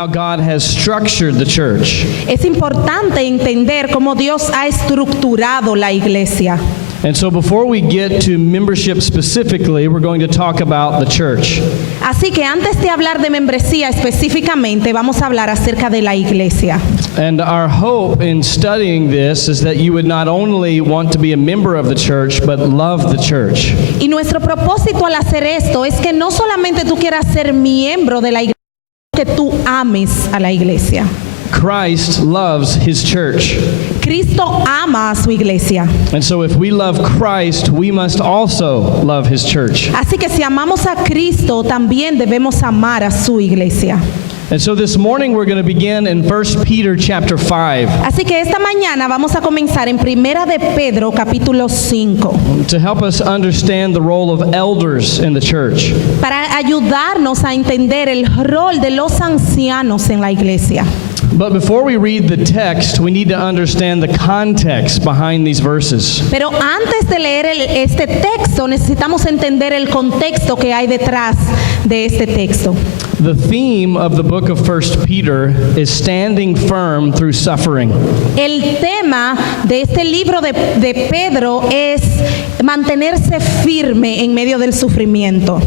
how God has structured the church. Es importante entender cómo Dios ha estructurado la iglesia. And so before we get to membership specifically, we're going to talk about the church. Así que antes de hablar de membresía específicamente, vamos a hablar acerca de la iglesia. And our hope in studying this is that you would not only want to be a member of the church, but love the church. Y nuestro propósito al hacer esto es que no solamente tú quieras ser miembro de la iglesia, que tú ames a la iglesia. Christ loves his church. Cristo ama a su iglesia. And so if we love Christ, we must also love his church. Así que si amamos a Cristo, también debemos amar a su iglesia. And so this morning we're going to begin in 1 Peter chapter 5. Así que esta mañana vamos a comenzar en Primera de Pedro capítulo 5 to help us understand the role of elders in the church. para ayudarnos a entender el rol de los ancianos en la iglesia. But before we read the text, we need to understand the context behind these verses. Pero antes de leer este texto, necesitamos entender el contexto que hay detrás de este texto. The theme of the book of 1 Peter is standing firm through suffering. El tema de este libro de Pedro es mantenerse firme en medio del sufrimiento.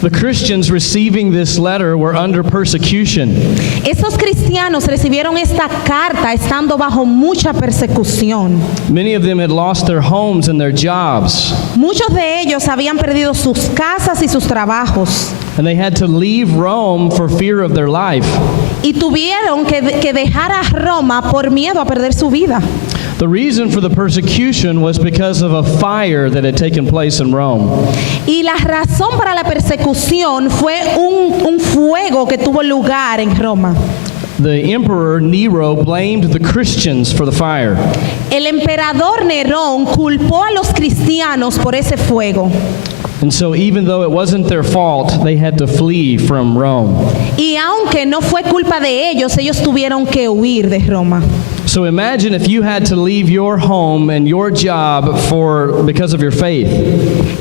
The Christians receiving this letter were under persecution. Esos cristianos recibieron esta carta estando bajo mucha persecución. Many of them had lost their homes and their jobs, Muchos de ellos habían perdido sus casas y sus trabajos and they had to leave Rome for fear of their life. y tuvieron que dejar a Roma por miedo a perder su vida. The reason for the persecution was because of a fire that had taken place in Rome. Y la razón para la persecución fue un fuego que tuvo lugar en Roma. The emperor Nero blamed the Christians for the fire. El emperador Nerón culpó a los cristianos por ese fuego. And so even though it wasn't their fault, they had to flee from Rome. Y aunque no fue culpa de ellos, ellos tuvieron que huir de Roma. So imagine if you had to leave your home and your job because of your faith.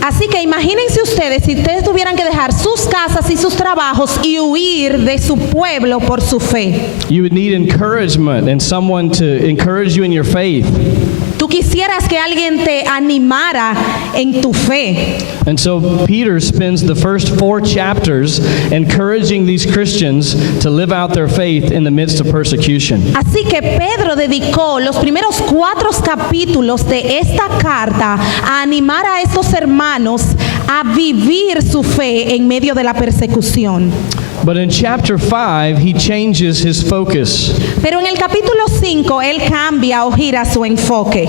Así que imagínense ustedes si ustedes tuvieran que dejar sus casas y sus trabajos y huir de su pueblo por su fe. You would need encouragement and someone to encourage you in your faith. Tú quisieras que alguien te animara en tu fe. And so Peter spends the first 4 chapters encouraging these Christians to live out their faith in the midst of persecution. Así que Pedro dedicó los primeros 4 capítulos de esta carta a animar a estos hermanos a vivir su fe en medio de la persecución. But in chapter 5, he changes his focus Pero en el capítulo 5 él cambia o gira su enfoque.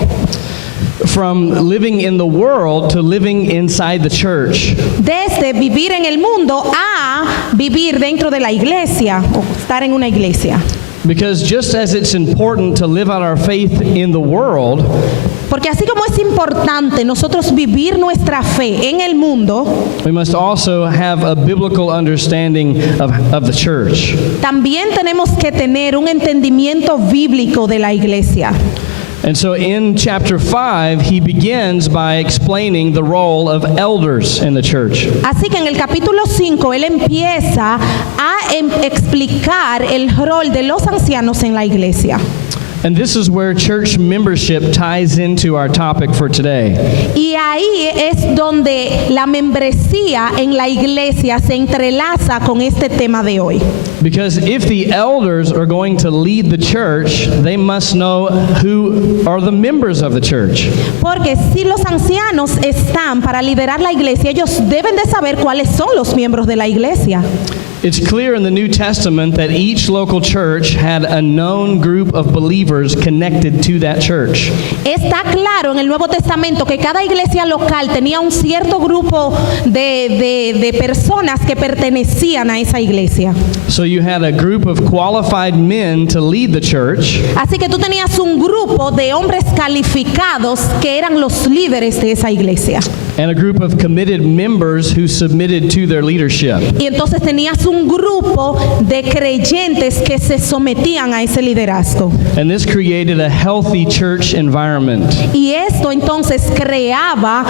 from living in the world to living inside the church. Desde vivir en el mundo a vivir dentro de la iglesia o estar en una iglesia. Because just as it's important to live out our faith in the world, Porque así como es importante nosotros vivir nuestra fe en el mundo, we must also have a biblical understanding of the church. también tenemos que tener un entendimiento bíblico de la iglesia. And so in chapter 5, he begins by explaining the role of elders in the church. Así que en el capítulo 5 él empieza a explicar el rol de los ancianos en la iglesia. And this is where church membership ties into our topic for today. Y ahí es donde la membresía en la iglesia se entrelaza con este tema de hoy. Because if the elders are going to lead the church, they must know who are the members of the church. Porque si los ancianos están para liderar la iglesia, ellos deben de saber cuáles son los miembros de la iglesia. It's clear in the New Testament that each local church had a known group of believers connected to that church. Está claro en el Nuevo Testamento que cada iglesia local tenía un cierto grupo de personas que pertenecían a esa iglesia. So you had a group of qualified men to lead the church, Así que tú tenías un grupo de hombres calificados que eran los líderes de esa iglesia. and a group of committed members who submitted to their leadership. Y entonces tenías un grupo de creyentes que se sometían a ese liderazgo. And this created a healthy church environment. Y esto entonces creaba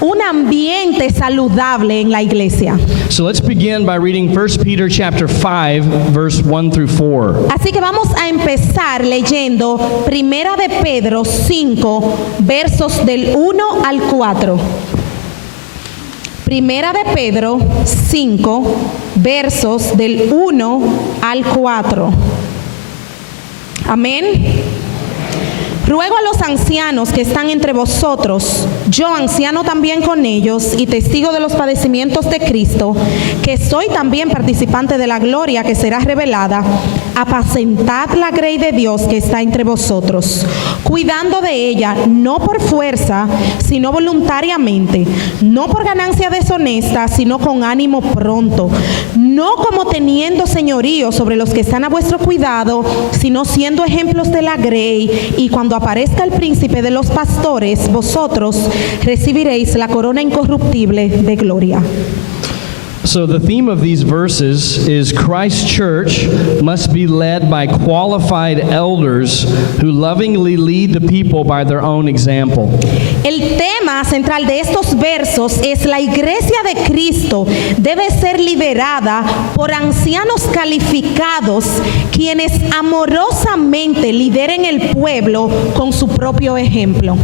un ambiente saludable en la iglesia. So let's begin by reading 1 Peter chapter 5, verse 1 through 4. Así que vamos a empezar leyendo Primera de Pedro 5, versos del 1 al 4. Primera de Pedro 5, versos del 1 al 4. Amén. Ruego a los ancianos que están entre vosotros, yo anciano también con ellos y testigo de los padecimientos de Cristo, que soy también participante de la gloria que será revelada, apacentad la grey de Dios que está entre vosotros, cuidando de ella, no por fuerza, sino voluntariamente, no por ganancia deshonesta, sino con ánimo pronto, no como teniendo señorío sobre los que están a vuestro cuidado, sino siendo ejemplos de la grey, y cuando aparezca el príncipe de los pastores, vosotros recibiréis la corona incorruptible de gloria. So the theme of these verses is Christ's church must be led by qualified elders who lovingly lead the people by their own example. El tema central de estos versos es la iglesia de Cristo debe ser liderada por ancianos calificados quienes amorosamente lideren el pueblo con su propio ejemplo.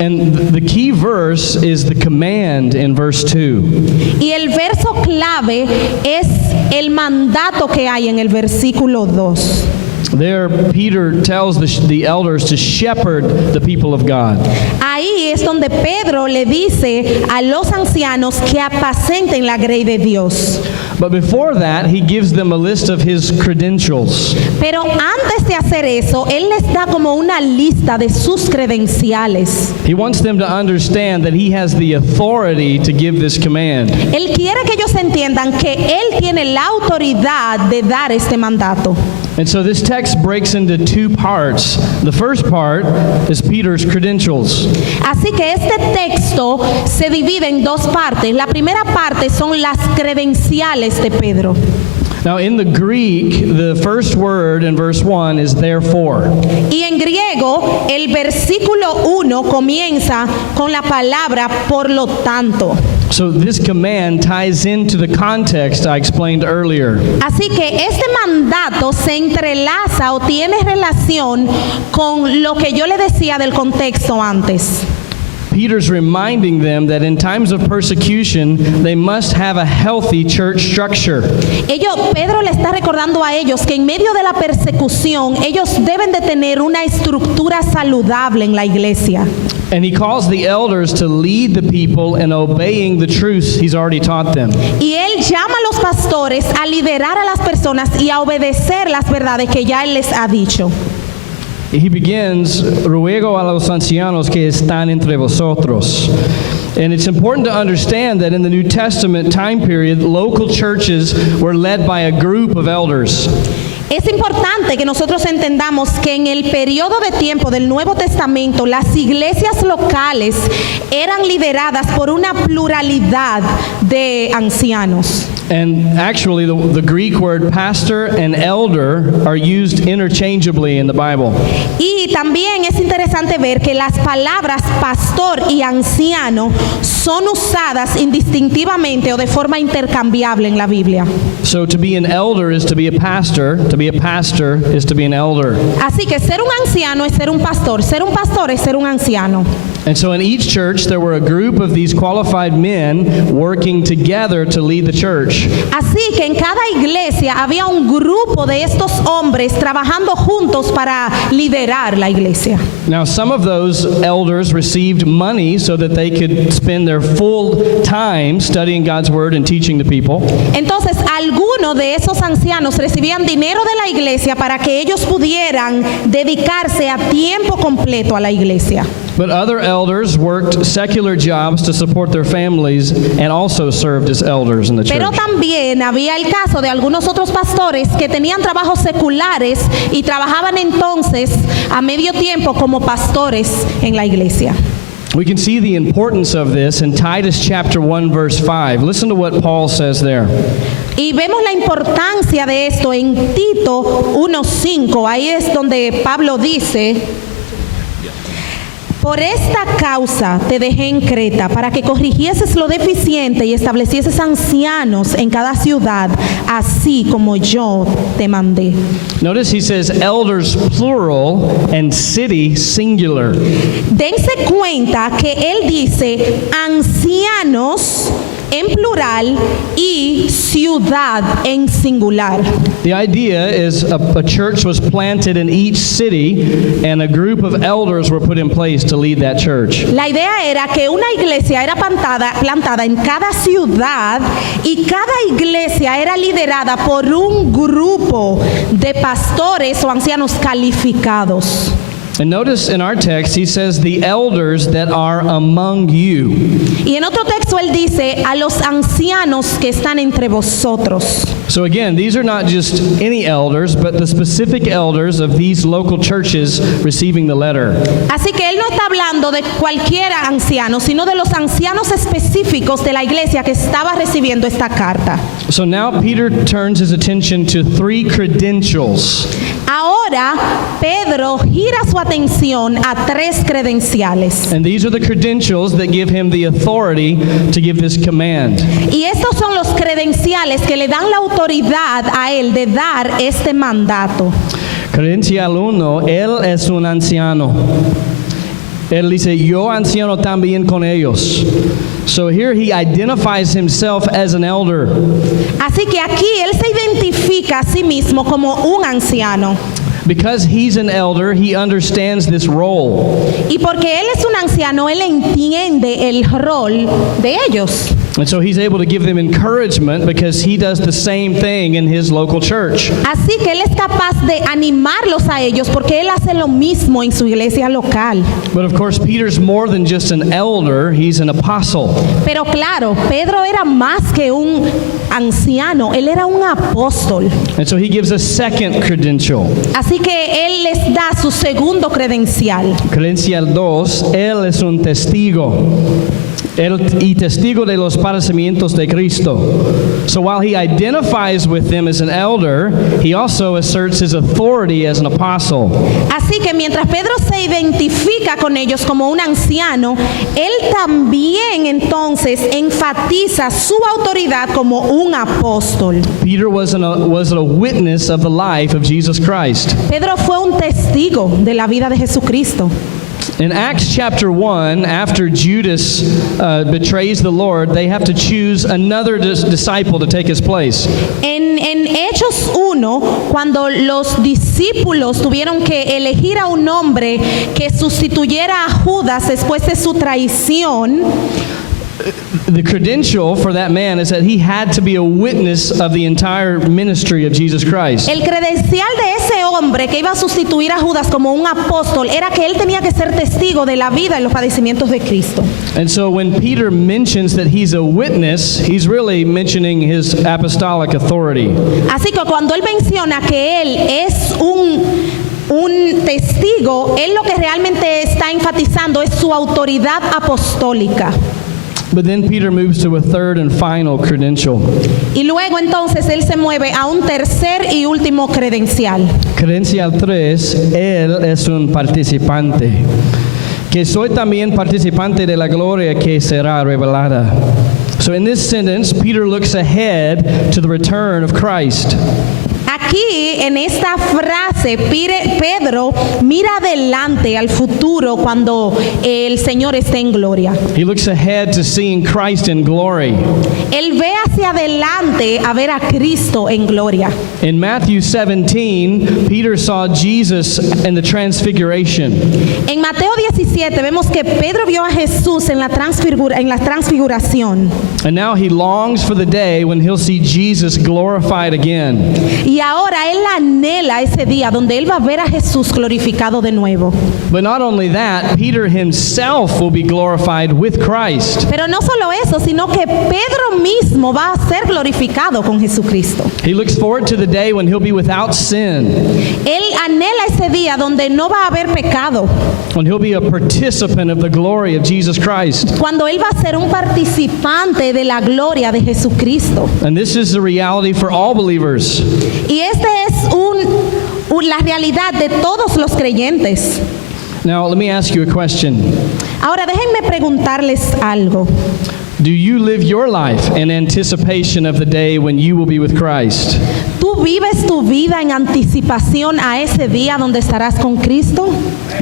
And the key verse is the command in verse 2. Y el verso clave es el mandato que hay en el versículo 2. There, Peter tells the elders to shepherd the people of God. Ahí es donde Pedro le dice a los ancianos que apacenten la grey de Dios. But before that, he gives them a list of his credentials. Pero antes de hacer eso, él les da como una lista de sus credenciales. He wants them to understand that he has the authority to give this command. Él quiere que ellos entiendan que él tiene la autoridad de dar este mandato. And so this text breaks into two parts. The first part is Peter's credentials. Así que este texto se divide en dos partes. La primera parte son las credenciales de Pedro. Now in the Greek, the first word in verse 1 is therefore. Y en griego, el versículo 1 comienza con la palabra por lo tanto. So this command ties into the context I explained earlier. Así que este mandato se entrelaza o tiene relación con lo que yo le decía del contexto antes. Peter's reminding them that in times of persecution, they must have a healthy church structure. Pedro le está recordando a ellos que en medio de la persecución, ellos deben de tener una estructura saludable en la iglesia. And he calls the elders to lead the people in obeying the truths he's already taught them. Y él llama a los pastores a liderar a las personas y a obedecer las verdades que ya él les ha dicho. He begins, ruego a los ancianos que están entre vosotros. And it's important to understand that in the New Testament time period, local churches were led by a group of elders. Es importante que nosotros entendamos que en el periodo de tiempo del Nuevo Testamento, las iglesias locales eran lideradas por una pluralidad de ancianos. And actually, the Greek word pastor and elder are used interchangeably in the Bible. Y también es interesante ver que las palabras pastor y anciano son usadas indistintivamente o de forma intercambiable en la Biblia. So to be an elder is to be a pastor. To be a pastor is to be an elder. Así que ser un anciano es ser un pastor es ser un anciano. And so in each church, there were a group of these qualified men working together to lead the church. Así que en cada iglesia había un grupo de estos hombres trabajando juntos para liderar la iglesia. Now, some of those elders received money so that they could spend their full time studying God's word and teaching the people. Entonces, algunos de esos ancianos recibían dinero de la iglesia para que ellos pudieran dedicarse a tiempo completo a la iglesia. But other elders worked secular jobs to support their families and also served as elders in the church. Pero también había el caso de algunos otros pastores que tenían trabajos seculares y trabajaban entonces a medio tiempo como pastores en la iglesia. We can see the importance of this in Titus chapter 1 verse 5. Listen to what Paul says there. Y vemos la importancia de esto en Tito 1:5. Ahí es donde Pablo dice: por esta causa te dejé en Creta, para que corrigieses lo deficiente y establecieses ancianos en cada ciudad, así como yo te mandé. Notice he says elders plural and city singular. Dense cuenta que él dice ancianos en plural y ciudad en singular. The idea is a church was planted in each city and a group of elders were put in place to lead that church. La idea era que una iglesia era plantada en cada ciudad y cada iglesia era liderada por un grupo de pastores o ancianos calificados. And notice in our text, he says, the elders that are among you. Y en otro texto él dice, a los ancianos que están entre vosotros. So again, these are not just any elders, but the specific elders of these local churches receiving the letter. Así que él no está hablando de cualquier anciano, sino de los ancianos específicos de la iglesia que estaba recibiendo esta carta. So now Peter turns his attention to 3 credentials. Ahora Pedro gira su atención a 3 credenciales. And these are the credentials that give him the authority to give this command. Y estos son los credenciales que le dan la autoridad a él de dar este mandato. Credencial 1, él es un anciano. Él dice, yo anciano también con ellos. So here he identifies himself as an elder. Así que aquí él se identifica a sí mismo como un anciano. Because he's an elder, he understands this role. Y porque él es un anciano, él entiende el rol de ellos. And so he's able to give them encouragement because he does the same thing in his local church. Así que él es capaz de animarlos a ellos porque él hace lo mismo en su iglesia local. But of course, Peter's more than just an elder, he's an apostle. Pero claro, Pedro era más que un anciano, él era un apóstol. And so he gives a second credential. Así que él les da su segundo credencial. Credencial 2, él es un testigo. Y testigo de los padecimientos de Cristo. So while he identifies with them as an elder, he also asserts his authority as an apostle. Así que mientras Pedro se identifica con ellos como un anciano, él también entonces enfatiza su autoridad como un apóstol. Peter was a witness of the life of Jesus Christ. Pedro fue un testigo de la vida de Jesucristo. In Acts chapter 1, after Judas betrays the Lord, they have to choose another disciple to take his place. En Hechos 1, cuando los discípulos tuvieron que elegir a un hombre que sustituyera a Judas después de su traición, The credential for that man is that he had to be a witness of the entire ministry of Jesus Christ. el credencial de ese hombre que iba a sustituir a Judas como un apóstol era que él tenía que ser testigo de la vida y los padecimientos de Cristo. And so when Peter mentions that he's a witness, he's really mentioning his apostolic authority. Así que cuando él menciona que él es un testigo, él lo que realmente está enfatizando es su autoridad apostólica. But then Peter moves to a third and final credential. Y luego entonces él se mueve a un tercer y último credencial. Credencial 3, él es un participante. Que soy también participante de la gloria que será revelada. So in this sentence, Peter looks ahead to the return of Christ. Aquí en esta frase Pedro mira adelante al futuro cuando el Señor esté en gloria. He looks ahead to seeing Christ in glory. Él ve hacia adelante a ver a Cristo en gloria. In Matthew 17, Peter saw Jesus in the transfiguration. En Mateo 17 vemos que Pedro vio a Jesús en la transfiguración. And now he longs for the day when he'll see Jesus glorified again. Y ahora él anhela ese día donde él va a ver a Jesús glorificado de nuevo. But not only that, Peter himself will be glorified with Christ. Pero no solo eso, sino que Pedro mismo va a ser glorificado con Jesucristo. He looks forward to the day when he'll be without sin, Él anhela ese día donde no va a haber pecado, when he'll be a participant of the glory of Jesus Christ. cuando Él va a ser un participante de la gloria de Jesucristo. And this is the reality for all believers. Y este es la realidad de todos los creyentes. Now, let me ask you a question. Ahora déjenme preguntarles algo. Do you live your life in anticipation of the day when you will be with Christ? ¿Tú vives tu vida en anticipación a ese día donde estarás con Cristo?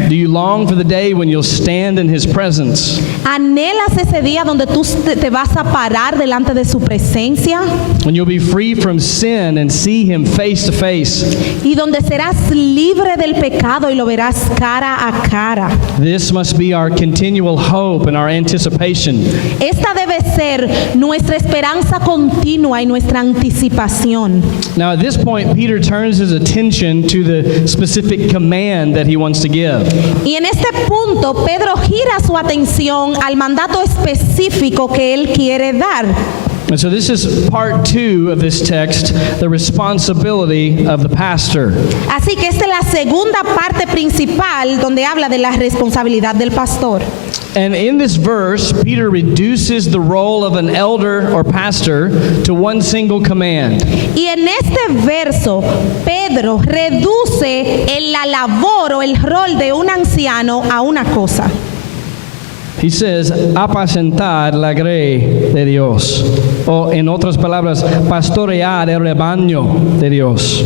Do you long for the day when you'll stand in His presence? ¿Anhelas ese día donde tú te vas a parar delante de su presencia? When you'll be free from sin and see Him face to face? Y donde serás libre del pecado y lo verás cara a cara. This must be our continual hope and our anticipation. Esta debe ser nuestra esperanza continua y nuestra anticipación. Now, at this point, Peter turns his attention to the specific command that he wants to give. Y en este punto, Pedro gira su atención al mandato específico que él quiere dar. And so this is part 2 of this text, the responsibility of the pastor. Así que esta es la segunda parte principal donde habla de la responsabilidad del pastor. And in this verse, Peter reduces the role of an elder or pastor to one single command. Y en este verso, Pedro reduce la labor o el rol de un anciano a una cosa. He says, apacentar la grey de Dios. O en otras palabras, pastorear el rebaño de Dios.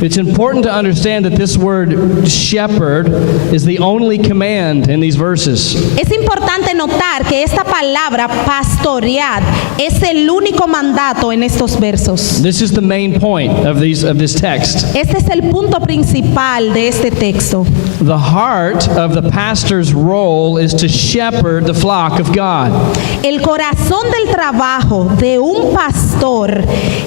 It's important to understand that this word shepherd is the only command in these verses. Es importante notar que esta palabra pastorear es el único mandato en estos versos. This is the main point of this text. Este es el punto principal de este texto. The heart of the pastor's role is to shepherd the flock of God. El corazón del trabajo de un pastor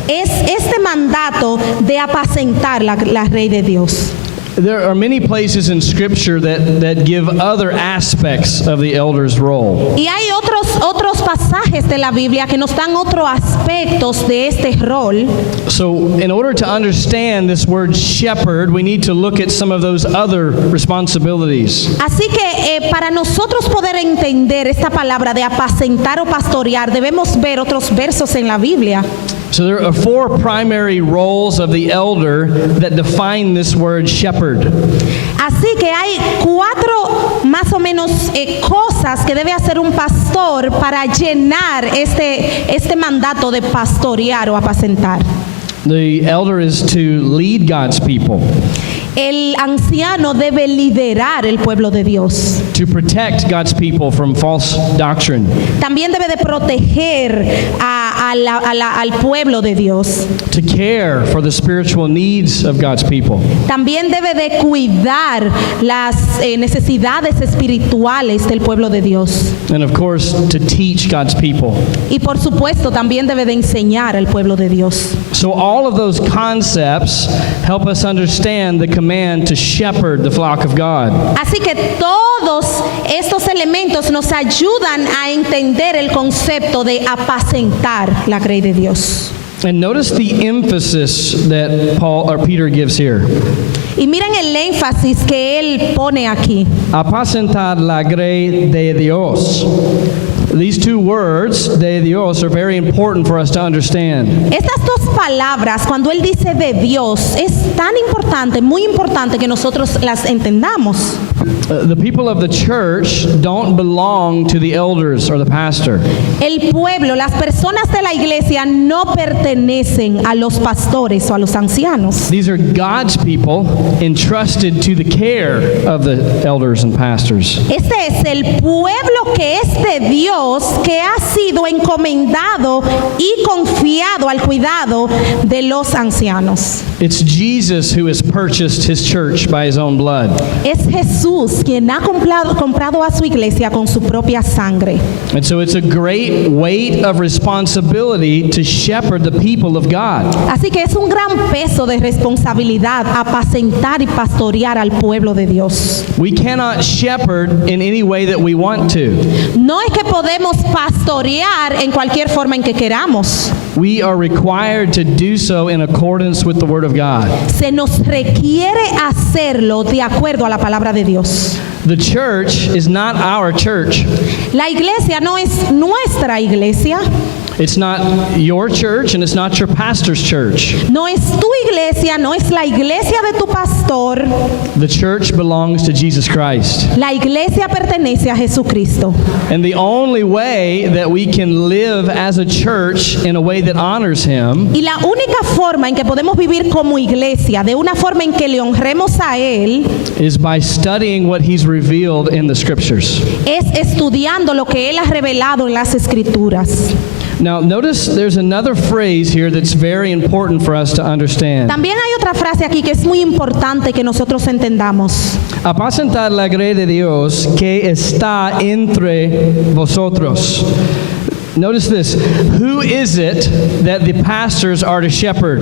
es este mandato de apacentar la grey de Dios. There are many places in Scripture that give other aspects of the elder's role. Y hay otros pasajes de la Biblia que nos dan otros aspectos de este rol. So, in order to understand this word shepherd, we need to look at some of those other responsibilities. Así que para nosotros poder entender esta palabra de apacentar o pastorear, debemos ver otros versos en la Biblia. So there are 4 primary roles of the elder that define this word shepherd. Así que hay 4 más o menos cosas que debe hacer un pastor para llenar este mandato de pastorear o apacentar. The elder is to lead God's people, El anciano debe liderar el pueblo de Dios. to protect God's people from false doctrine, También debe de proteger al pueblo de Dios. to care for the spiritual needs of God's people, También debe de cuidar las necesidades espirituales del pueblo de Dios. and of course, to teach God's people. Y por supuesto también debe de enseñar al pueblo de Dios. So all of those concepts help us understand the command to shepherd the flock of God. Así que todos estos elementos nos ayudan a entender el concepto de apacentar la grey de Dios. And notice the emphasis that Peter gives here. Y miren el énfasis que él pone aquí. Apacentar la grey de Dios. These 2 words, de Dios, are very important for us to understand. Estas 2 palabras, cuando él dice de Dios, es tan importante, muy importante que nosotros las entendamos. The people of the church don't belong to the elders or the pastor. El pueblo, las personas de la iglesia no pertenecen a los pastores o a los ancianos. These are God's people entrusted to the care of the elders and pastors. Este es el pueblo que es de Dios, que ha sido encomendado y confiado al cuidado de los ancianos. It's Jesus who has purchased his church by his own blood. Es Jesús quien ha comprado a su iglesia con su propia sangre. And so it's a great weight of responsibility to shepherd the people of God. Así que es un gran peso de responsabilidad apacentar y pastorear al pueblo de Dios. We cannot shepherd in any way that we want to. No es que podemos pastorear en cualquier forma en que queramos. we are required to do so in accordance with the Word of God. Se nos requiere hacerlo de acuerdo a la palabra de Dios. The church is not our church. La iglesia no es nuestra iglesia, It's not your church and it's not your pastor's church. no es tu iglesia, no es la iglesia de tu pastor. The church belongs to Jesus Christ. La iglesia pertenece a Jesucristo. And the only way that we can live as a church in a way that honors Him Y la única forma en que podemos vivir como iglesia, de una forma en que le honremos a Él, is by studying what He's revealed in the Scriptures. es estudiando lo que Él ha revelado en las Escrituras. Now, notice there's another phrase here that's very important for us to understand. También hay otra frase aquí que es muy importante que nosotros entendamos. Apacentar la grey de Dios que está entre vosotros. Notice this. Who is it that the pastors are to shepherd?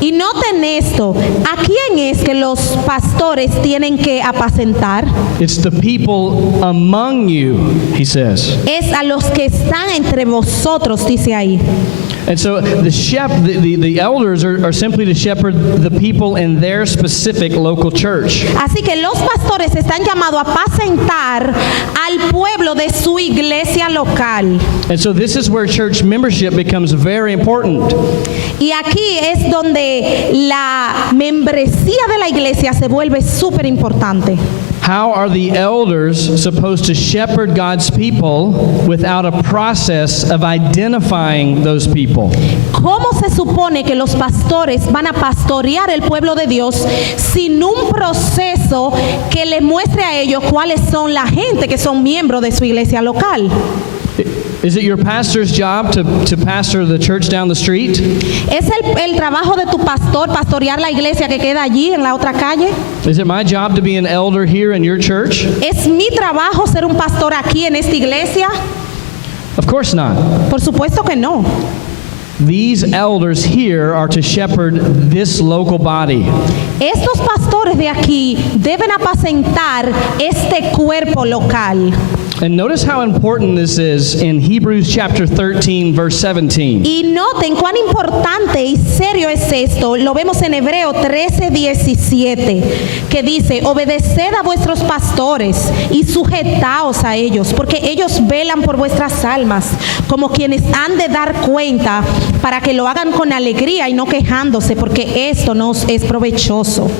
Y noten esto, ¿a quién es que los pastores tienen que apacentar? It's the people among you, he says. Es a los que están entre vosotros, dice ahí. And so the elders are simply to shepherd the people in their specific local church. Así que los pastores están llamados a apacentar al pueblo de su iglesia local. And so this is where church membership becomes very important. Y aquí es donde la membresía de la iglesia se vuelve súper importante. How are the elders supposed to shepherd God's people without a process of identifying those people? ¿Cómo se supone que los pastores van a pastorear el pueblo de Dios sin un proceso que le muestre a ellos cuáles son la gente que son miembros de su iglesia local? Is it your pastor's job to pastor the church down the street? ¿Es el trabajo de tu pastor pastorear la iglesia que queda allí en la otra calle? Is it my job to be an elder here in your church? ¿Es mi trabajo ser un pastor aquí en esta iglesia? Of course not. Por supuesto que no. These elders here are to shepherd this local body. Estos pastores de aquí deben apacentar este cuerpo local. And notice how important this is in Hebrews chapter 13, verse 17. Y noten cuán importante y serio es esto. Lo vemos en Hebreo 13:17, que dice: obedeced a vuestros pastores y sujetaos a ellos, porque ellos velan por vuestras almas, como quienes han de dar cuenta, para que lo hagan con alegría y no quejándose, porque esto nos es provechoso.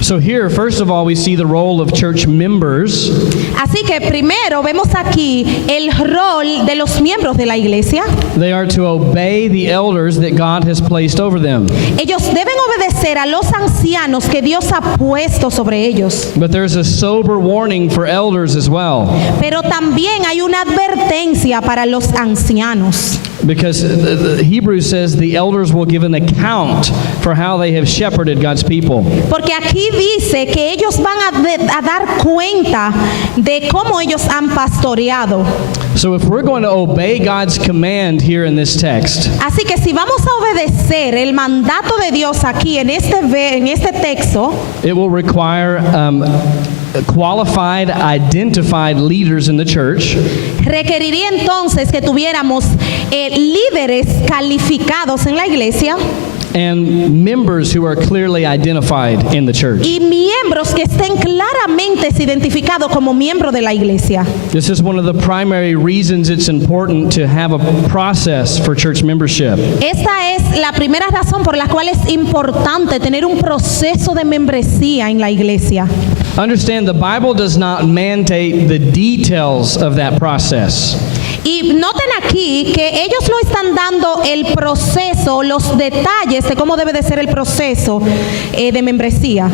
So here, first of all, we see the role of church members. Así que primero vemos aquí el rol de los miembros de la iglesia. They are to obey the elders that God has placed over them. Ellos deben obedecer a los ancianos que Dios ha puesto sobre ellos. But there's a sober warning for elders as well. Pero también hay una advertencia para los ancianos. Because the Hebrews says the elders will give an account for how they have shepherded God's people. Porque aquí dice que ellos van a dar cuenta de cómo ellos han pastoreado. So if we're going to obey God's command here in this text, Así que si vamos a obedecer el mandato de Dios aquí en este texto, it will require qualified, identified leaders in the church. requeriría entonces que tuviéramos líderes calificados en la iglesia And members who are clearly identified in the church. y miembros que estén claramente identificados como miembros de la iglesia. This is one of the primary reasons it's important to have a process for church membership. Esta es la primera razón por la cual es importante tener un proceso de membresía en la iglesia. Understand, the Bible does not mandate the details of that process. Y noten aquí que ellos no están dando el proceso, los detalles de cómo debe de ser el proceso de membresía.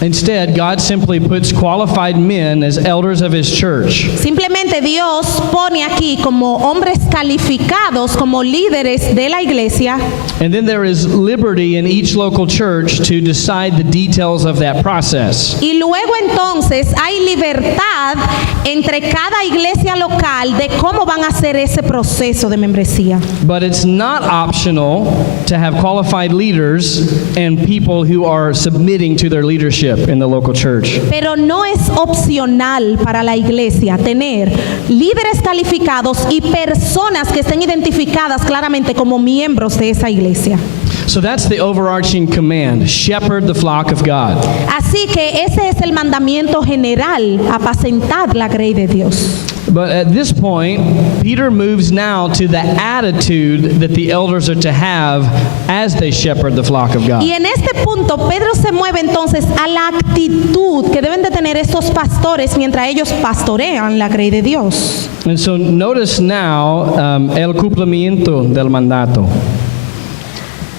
Instead, God simply puts qualified men as elders of His church. Simplemente Dios pone aquí como hombres calificados, como líderes de la iglesia. And then there is liberty in each local church to decide the details of that process. Y luego entonces hay libertad entre cada iglesia local de cómo van a hacer ese proceso de membresía. But it's not optional to have qualified leaders and people who are submitting to their leadership. leadership in the local church. Pero no es opcional para la iglesia tener líderes calificados y personas que estén identificadas claramente como miembros de esa iglesia. So that's the overarching command, shepherd the flock of God. Así que ese es el mandamiento general, apacentar la grey de Dios. But at this point, Peter moves now to the attitude that the elders are to have as they shepherd the flock of God. Y en este punto, Pedro se mueve entonces a la actitud que deben de tener estos pastores mientras ellos pastorean la grey de Dios. And so notice now el cumplimiento del mandato.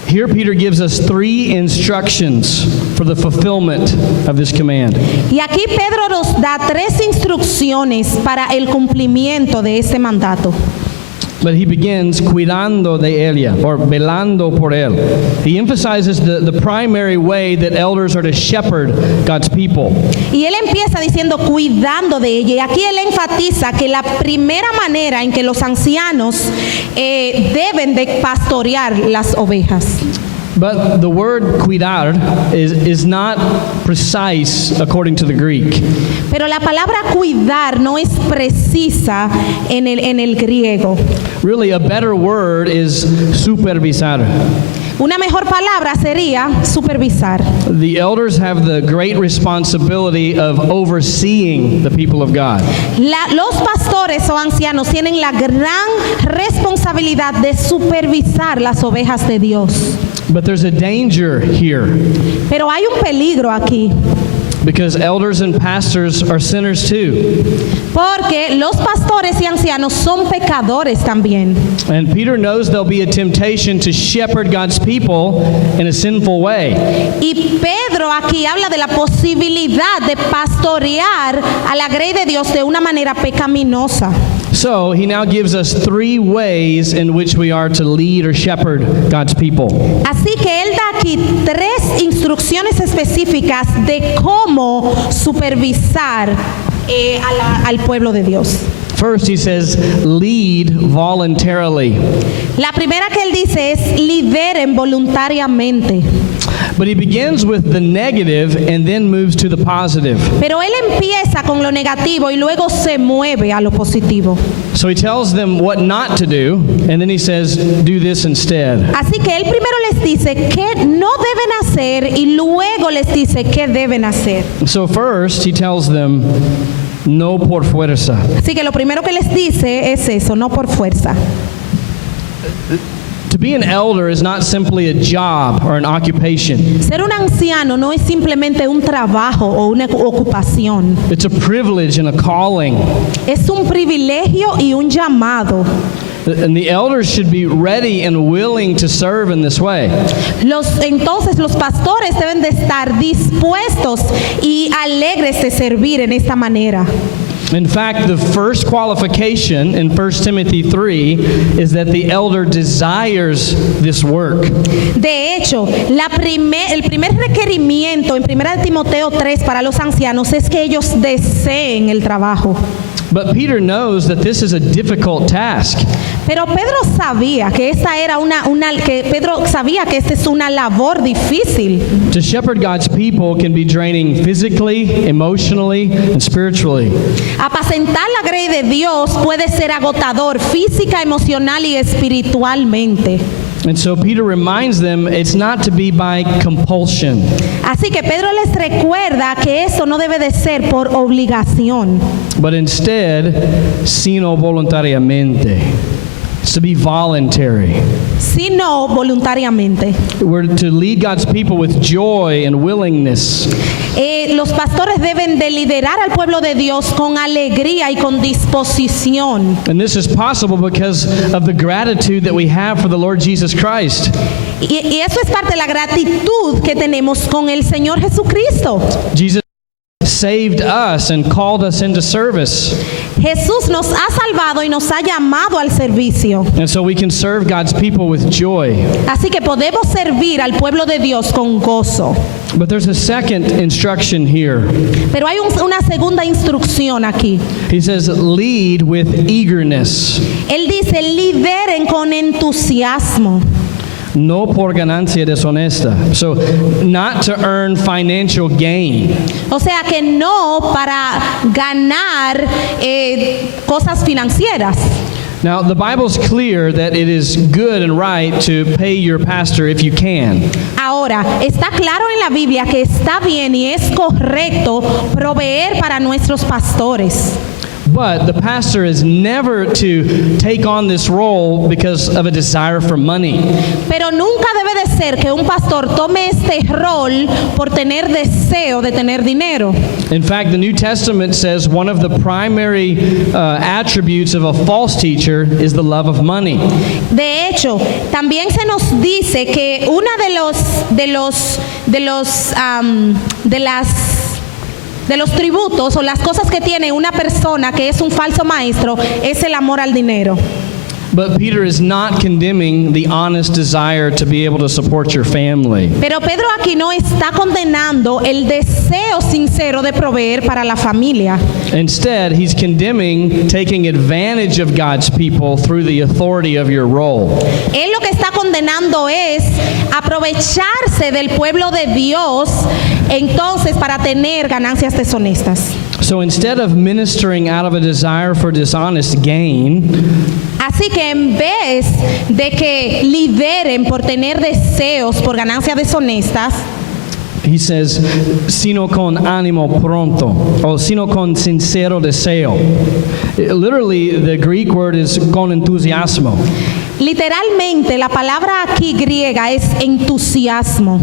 Here Peter gives us 3 instructions for the fulfillment of this command. Y aquí Pedro nos da 3 instrucciones para el cumplimiento de ese mandato. But he begins cuidando de ella, or velando por él. He emphasizes the primary way that elders are to shepherd God's people. Y él empieza diciendo cuidando de ella. Y aquí él enfatiza que la primera manera en que los ancianos deben de pastorear las ovejas. But the word cuidar is not precise according to the Greek. Pero la palabra cuidar no es precisa en el griego. Really, a better word is supervisar. Una mejor palabra sería supervisar. The elders have the great responsibility of overseeing the people of God. Los pastores o ancianos tienen la gran responsabilidad de supervisar las ovejas de Dios. But there's a danger here, Pero hay un peligro aquí, because elders and pastors are sinners too. porque los pastores y ancianos son pecadores también. And Peter knows there'll be a temptation to shepherd God's people in a sinful way. Y Pedro aquí habla de la posibilidad de pastorear a la grey de Dios de una manera pecaminosa. So he now gives us 3 ways in which we are to lead or shepherd God's people. Así que él da aquí 3 instrucciones específicas de cómo supervisar al pueblo de Dios. First, he says, lead voluntarily. La primera que él dice es lideren voluntariamente. But he begins with the negative and then moves to the positive. Pero él empieza con lo negativo y luego se mueve a lo positivo. So he tells them what not to do, and then he says, do this instead. Así que él primero les dice qué no deben hacer y luego les dice qué deben hacer. So first, he tells them, no por fuerza. Así que lo primero que les dice es eso, no por fuerza. To be an elder is not simply a job or an occupation. Ser un anciano no es simplemente un trabajo o una ocupación. It's a privilege and a calling. Es un privilegio y un llamado. And the elders should be ready and willing to serve in this way. Entonces los pastores deben de estar dispuestos y alegres de servir en esta manera. In fact, the first qualification in 1 Timothy 3 is that the elder desires this work. De hecho, el primer requerimiento en 1 Timoteo 3 para los ancianos es que ellos deseen el trabajo. But Peter knows that this is a difficult task. Pero Pedro sabía que esta era esta es una labor difícil. To shepherd God's people can be draining physically, emotionally, and spiritually. Apacentar la grey de Dios puede ser agotador física, emocional y espiritualmente. And so Peter reminds them it's not to be by compulsion. Así que Pedro les recuerda que eso no debe de ser por obligación, But instead, sino voluntariamente. It's to be voluntary. sino voluntariamente. We're to lead God's people with joy and willingness. Los pastores deben de liderar al pueblo de Dios con alegría y con disposición. And this is possible because of the gratitude that we have for the Lord Jesus Christ. Y eso es parte de la gratitud que tenemos con el Señor Jesucristo. Jesus saved us and called us into service. Jesús nos ha salvado y nos ha llamado al servicio. And so we can serve God's people with joy. Así que podemos servir al pueblo de Dios con gozo. But there's a second instruction here. Pero hay una segunda instrucción aquí. He says, lead with eagerness. Él dice, lideren con entusiasmo. no por ganancia deshonesta. So, not to earn financial gain. O sea que no para ganar cosas financieras. Now, the Bible's clear that it is good and right to pay your pastor if you can. Ahora, está claro en la Biblia que está bien y es correcto proveer para nuestros pastores. But the pastor is never to take on this role because of a desire for money. Pero nunca debe de ser que un pastor tome este rol por tener deseo de tener dinero. In fact, the New Testament says one of the primary attributes of a false teacher is the love of money. De hecho, también se nos dice que una de los tributos o las cosas que tiene una persona que es un falso maestro es el amor al dinero. But Peter is not condemning the honest desire to be able to support your family. Pero Pedro aquí no está condenando el deseo sincero de proveer para la familia. Instead, he's condemning taking advantage of God's people through the authority of your role. Él lo que está condenando es aprovecharse del pueblo de Dios entonces para tener ganancias deshonestas. So instead of ministering out of a desire for dishonest gain, Así que en vez de que lideren por tener deseos por ganancias deshonestas, he says, sino con ánimo pronto, o sino con sincero deseo. Literally, the Greek word is con entusiasmo. literalmente la palabra aquí griega es entusiasmo,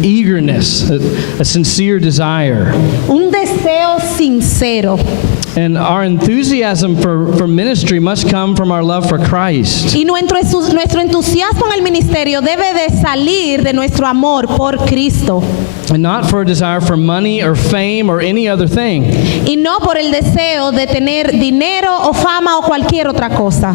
Eagerness, a sincere desire. un deseo sincero. And our enthusiasm for ministry must come from our love for Christ. Y nuestro entusiasmo en el ministerio debe de salir de nuestro amor por Cristo And not for a desire for money or fame or any other thing. y no por el deseo de tener dinero o fama o cualquier otra cosa.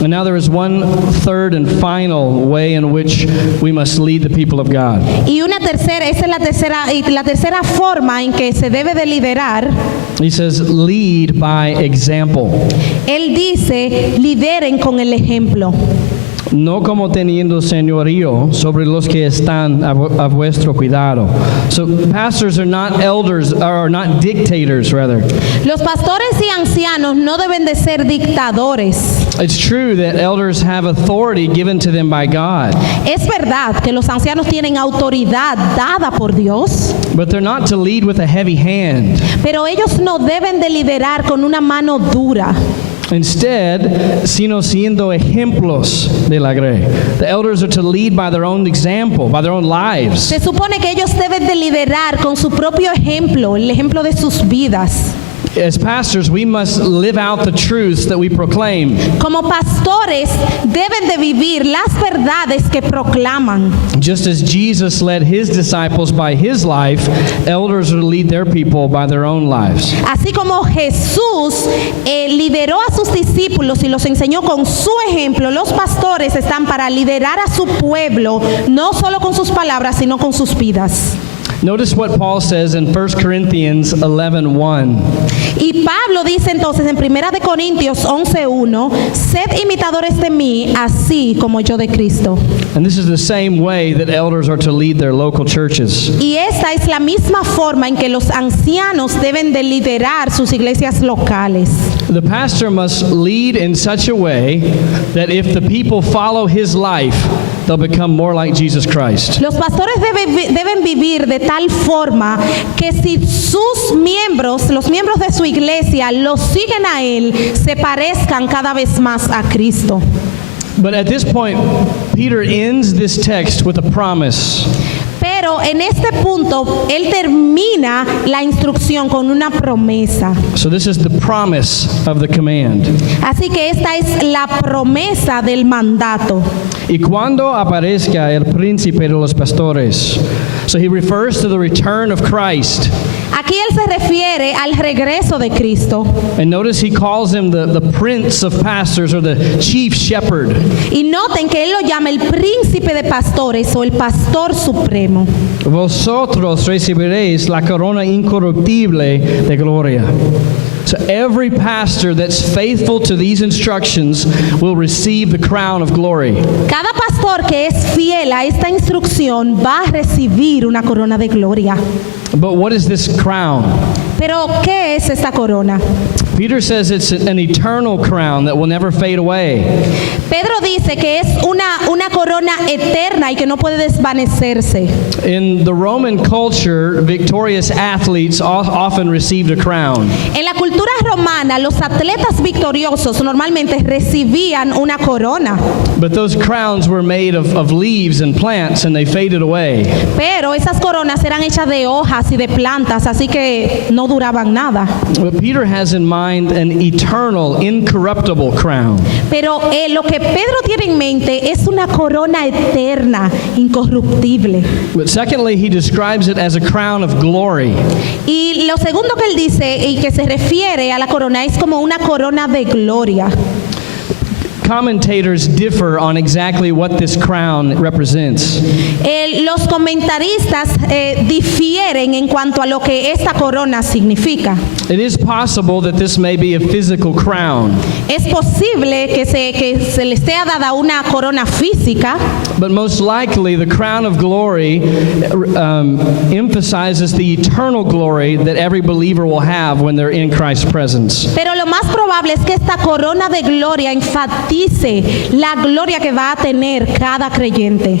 And now there is one third and final way in which we must lead the people of God. Y esa es la tercera forma en que se debe de liderar. He says, lead by example. Él dice, lideren con el ejemplo. No como teniendo señorío sobre los que están a vuestro cuidado. So pastors are not elders, or not dictators, rather. Los pastores y ancianos no deben de ser dictadores. It's true that elders have authority given to them by God, Es verdad que los ancianos tienen autoridad dada por Dios, but they're not to lead with a heavy hand. pero ellos no deben de liderar con una mano dura. Instead, sino siendo ejemplos de la grey. The elders are to lead by their own example, by their own lives. Se supone que ellos deben de liderar con su propio ejemplo, el ejemplo de sus vidas. As pastors, we must live out the truths that we proclaim. Como pastores deben de vivir las verdades que proclaman. Just as Jesus led his disciples by his life, elders are to lead their people by their own lives. Así como Jesús lideró a sus discípulos y los enseñó con su ejemplo, los pastores están para liderar a su pueblo, no solo con sus palabras, sino con sus vidas. Notice what Paul says in 1 Corinthians 11:1. Y Pablo dice entonces en 1 de Corintios 11:1, sed imitadores de mí, así como yo de Cristo. And this is the same way that elders are to lead their local churches. Y esta es la misma forma en que los ancianos deben de liderar sus iglesias locales. The pastor must lead in such a way that if the people follow his life, they'll become more like Jesus Christ. Los pastores deben vivir de tal forma que si sus miembros, los miembros de su iglesia, los siguen a él, se parezcan cada vez más a Cristo. But at this point, Peter ends this text with a promise. Pero en este punto, él termina la instrucción con una promesa. So this is the promise of the command. Así que esta es la promesa del mandato. Y cuando aparezca el príncipe de los pastores. So he refers to the return of Christ. Aquí él se refiere al regreso de Cristo. And notice he calls him the prince of pastors, or the chief shepherd. Y noten que él lo llama el príncipe de pastores o el pastor supremo. Vosotros recibiréis la corona incorruptible de gloria. So every pastor that's faithful to these instructions will receive the crown of glory. Cada pastor que es fiel a esta instrucción va a recibir una corona de gloria. But what is this crown? Pero, ¿qué es esta corona? Peter says it's an eternal crown that will never fade away. Pedro dice que es una corona eterna y que no puede desvanecerse. In the Roman culture, victorious athletes often received a crown. En la cultura romana, los atletas victoriosos normalmente recibían una corona. But those crowns were made of leaves and plants, and they faded away. Pero esas coronas eran hechas de hojas y de plantas, así que no duraban nada. But Peter has in mind an eternal, incorruptible crown. Pero lo que Pedro tiene en mente es una corona eterna, incorruptible. But secondly, he describes it as a crown of glory. Y lo segundo que él dice y que se refiere a la corona es como una corona de gloria. Commentators differ on exactly what this crown represents. Los comentaristas difieren en cuanto a lo que esta corona significa. It is possible that this may be a physical crown, Es posible que se le esté dada una corona física, but most likely the crown of glory emphasizes the eternal glory that every believer will have when they're in Christ's presence. pero lo más probable es que esta corona de gloria enfatice la gloria que va a tener cada creyente.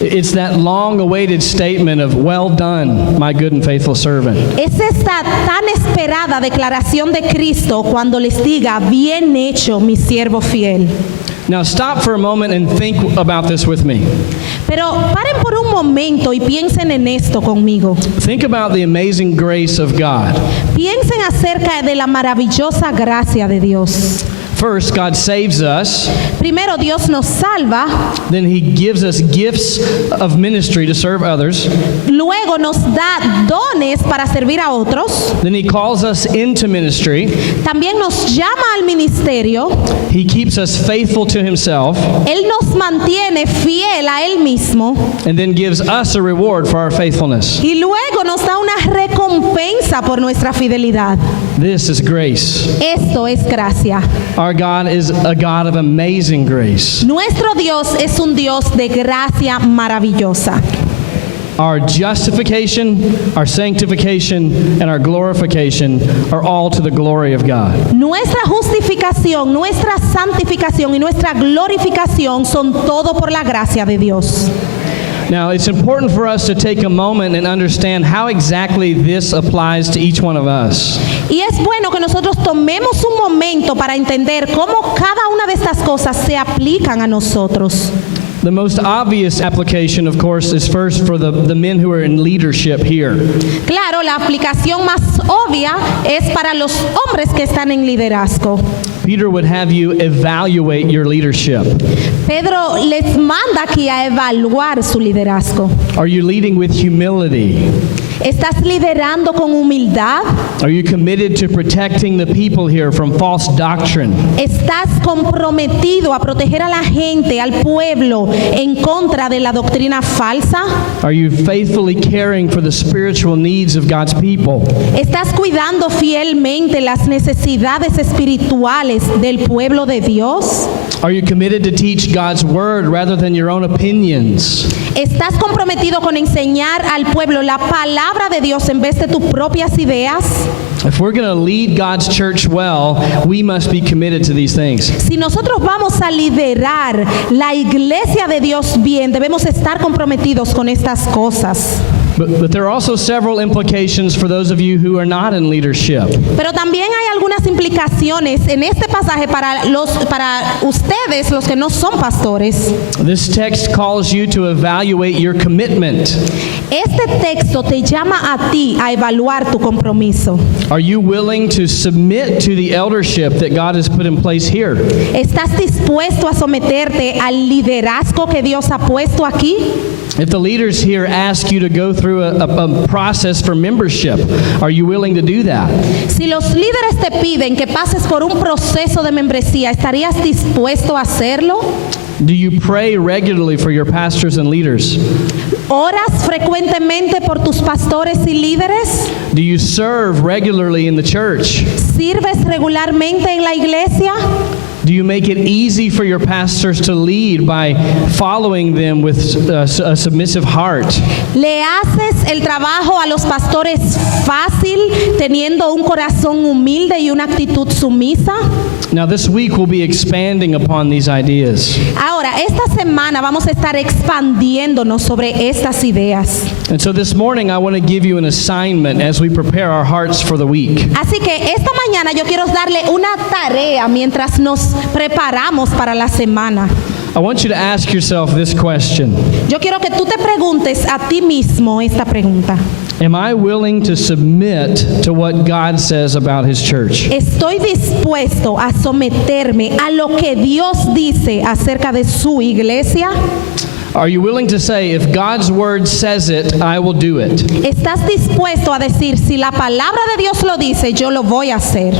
It's that long-awaited statement of, "Well done, my good and faithful servant." Es esta tan esperada declaración de Cristo cuando les diga, bien hecho, mi siervo fiel. Now stop for a moment and think about this with me. Pero paren por un momento y piensen en esto conmigo. Think about the amazing grace of God. Piensen acerca de la maravillosa gracia de Dios. First, God saves us. Primero, Dios nos salva. Then he gives us gifts of ministry to serve others. Luego nos da dones para servir a otros. Then he calls us into ministry. También nos llama al ministerio. He keeps us faithful to himself, Él nos mantiene fiel a Él mismo. and then gives us a reward for our faithfulness. Y luego nos da una recompensa por nuestra fidelidad. This is grace. Esto es gracia. Our God is a God of amazing grace. Nuestro Dios es un Dios de gracia maravillosa. Our justification, our sanctification, and our glorification are all to the glory of God. Nuestra justificación, nuestra santificación y nuestra glorificación son todo por la gracia de Dios. Now, it's important for us to take a moment and understand how exactly this applies to each one of us. Y es bueno que nosotros tomemos un momento para entender cómo cada una de estas cosas se aplican a nosotros. The most obvious application, of course, is first for the men who are in leadership here. Claro, la aplicación más obvia es para los hombres que están en liderazgo. Peter would have you evaluate your leadership. Pedro les manda aquí a evaluar su liderazgo. Are you leading with humility? ¿Estás liderando con humildad? Are you committed to protecting the people here from false doctrine? ¿Estás comprometido a proteger a la gente, al pueblo, en contra de la doctrina falsa? Are you faithfully caring for the spiritual needs of God's people? ¿Estás cuidando fielmente las necesidades espirituales del pueblo de Dios? Are you committed to teach God's word rather than your own opinions? ¿Estás comprometido con enseñar al pueblo la palabra de Dios en vez de tus propias ideas? If we're going to lead God's church well, we must be committed to these things. Si nosotros vamos a liderar la iglesia de Dios bien, debemos estar comprometidos con estas cosas. But there are also several implications for those of you who are not in leadership. Pero también hay algunas implicaciones en este pasaje para ustedes, los que no son pastores. This text calls you to evaluate your commitment. Este texto te llama a ti a evaluar tu compromiso. Are you willing to submit to the eldership that God has put in place here? ¿Estás dispuesto a someterte al liderazgo que Dios ha puesto aquí? If the leaders here ask you to go through a process for membership, are you willing to do that? Si los líderes te piden que pases por un proceso de membresía, ¿estarías dispuesto a hacerlo? Do you pray regularly for your pastors and leaders? ¿Oras frecuentemente por tus pastores y líderes? Do you serve regularly in the church? ¿Sirves regularmente en la iglesia? Do you make it easy for your pastors to lead by following them with a submissive heart? ¿Le haces el trabajo a los pastores fácil teniendo un corazón humilde y una actitud sumisa? Now this week we'll be expanding upon these ideas. Ahora, esta semana vamos a estar expandiéndonos sobre estas ideas. And so this morning I want to give you an assignment as we prepare our hearts for the week. Así que esta mañana yo quiero darle una tarea mientras nos preparamos para la semana. I want you to ask yourself this question. Yo quiero que tú te preguntes a ti mismo esta pregunta. Am I willing to submit to what God says about His church? ¿Estoy dispuesto a someterme a lo que Dios dice acerca de su iglesia? Are you willing to say, if God's word says it, I will do it? ¿Estás dispuesto a decir, si la palabra de Dios lo dice, yo lo voy a hacer?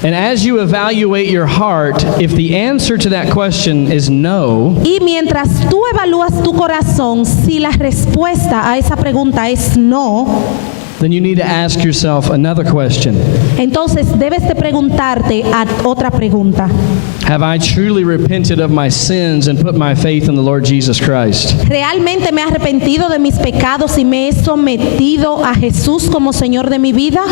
And as you evaluate your heart, if the answer to that question is no, Y mientras tú evalúas tu corazón, si la respuesta a esa pregunta es no, then you need to ask yourself another question. entonces debes de preguntarte a otra pregunta. Have I truly repented of my sins and put my faith in the Lord Jesus Christ? ¿Realmente me he arrepentido de mis pecados y me he sometido a Jesús como Señor de mi vida?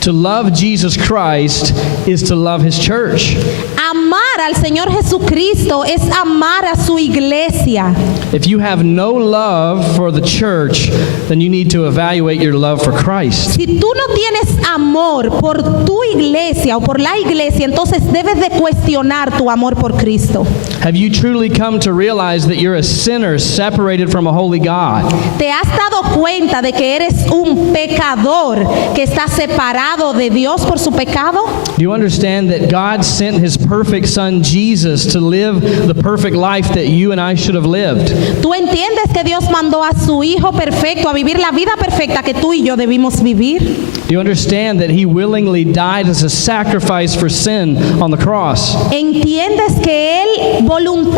To love Jesus Christ is to love His church. Amar al Señor Jesucristo es amar a su iglesia. If you have no love for the church, then you need to evaluate your love for Christ. Si tú no tienes amor por tu iglesia o por la iglesia, entonces debes de cuestionar tu amor por Cristo. Have you truly come to realize that you're a sinner separated from a holy God? ¿Te has dado cuenta de que eres un pecador que está separado de Dios por su pecado? Do you understand that God sent His perfect Son Jesus to live the perfect life that you and I should have lived? ¿Tú entiendes que Dios mandó a su Hijo perfecto a vivir la vida perfecta que tú y yo debimos vivir? Do you understand that He willingly died as a sacrifice for sin on the cross? ¿Entiendes que Él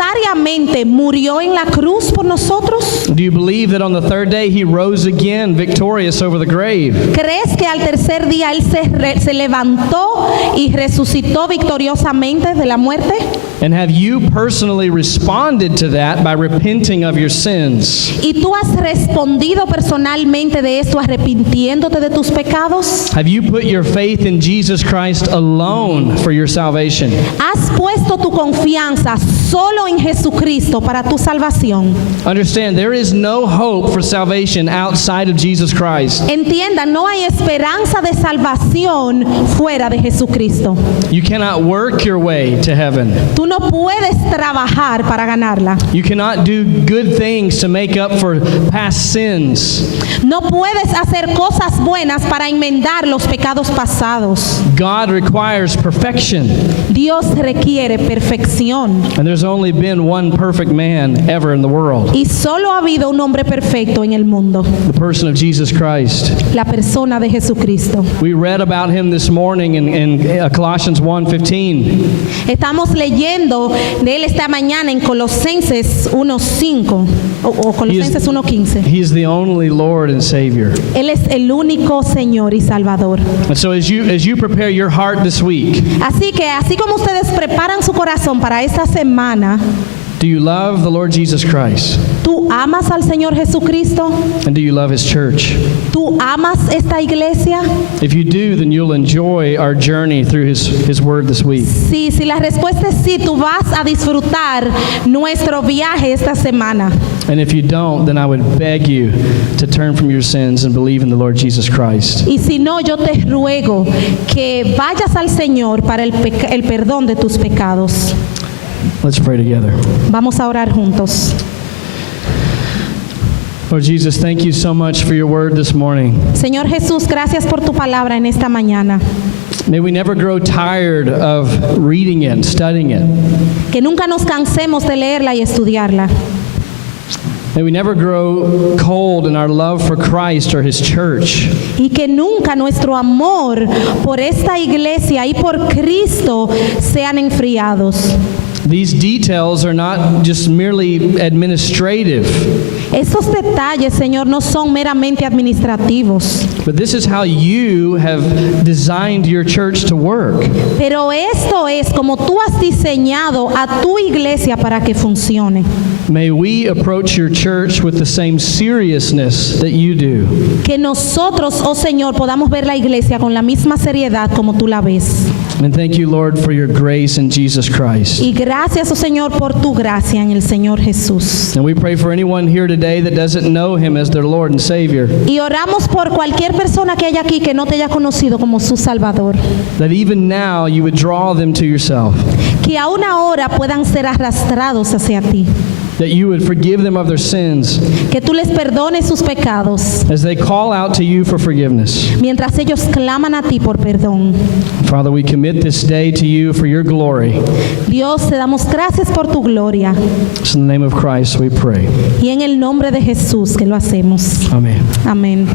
voluntariamente murió en la cruz por nosotros? Do you believe that on the third day He rose again victorious over the grave? ¿Crees que al tercer día Él se levantó y resucitó victoriosamente de la muerte? And have you personally responded to that by repenting of your sins? ¿Y tú has respondido personalmente de esto arrepintiéndote de tus pecados? Have you put your faith in Jesus Christ alone for your salvation? ¿Has puesto tu confianza solo en Jesucristo para tu salvación? Understand, there is no hope for salvation outside of Jesus Christ. Entiendan, no hay esperanza de salvación fuera de Jesucristo. You cannot work your way to heaven. Tú no puedes trabajar para ganarla. You cannot do good things to make up for past sins. No puedes hacer cosas buenas para enmendar los pecados pasados. God requires perfection. Dios requiere perfección. And there's only been one perfect man ever in the world. Y solo ha habido un hombre perfecto en el mundo, The person of Jesus Christ. la persona de Jesucristo. We read about Him this morning in Colossians 1:15. Estamos leyendo de él esta mañana en Colosenses 1:5 o Colosenses 1:15. He is the only Lord and Savior. Él es el único Señor y Salvador. And so as you prepare your heart this week, Así que así como ustedes preparan su corazón para esta semana, do you love the Lord Jesus Christ? ¿tú amas al Señor Jesucristo? And do you love His church? ¿Tú amas esta iglesia? If you do, then you'll enjoy our journey through His Word this week. Sí, si la respuesta es sí, tú vas a disfrutar nuestro viaje esta semana. And if you don't, then I would beg you to turn from your sins and believe in the Lord Jesus Christ. Y si no, yo te ruego que vayas al Señor para el perdón de tus pecados. Let's pray together. Vamos a orar juntos. Lord Jesus, thank you so much for your word this morning. Señor Jesús, gracias por tu palabra en esta mañana. May we never grow tired of reading it, studying it. Que nunca nos cansemos de leerla y estudiarla. May we never grow cold in our love for Christ or His church. Y que nunca nuestro amor por esta iglesia y por Cristo sean enfriados. These details are not just merely administrative, Estos detalles, Señor, no son meramente administrativos, but this is how you have designed your church to work. pero esto es como tú has diseñado a tu iglesia para que funcione. May we approach your church with the same seriousness that you do. Que nosotros, oh Señor, podamos ver la iglesia con la misma seriedad como tú la ves. And thank you, Lord, for your grace in Jesus Christ. Y gracias, oh Señor, por tu gracia en el Señor Jesús. And we pray for anyone here today that doesn't know Him as their Lord and Savior, Y oramos por cualquier persona que haya aquí que no te haya conocido como su Salvador. that even now you would draw them to yourself, Que aún ahora puedan ser arrastrados hacia ti. that you would forgive them of their sins Que tú les perdones sus pecados as they call out to you for forgiveness. mientras ellos claman a ti por perdón. Father, we commit this day to you for your glory. Dios, te damos gracias por tu gloria. It's in the name of Christ we pray. Y en el nombre de Jesús que lo hacemos. Amen. Amén.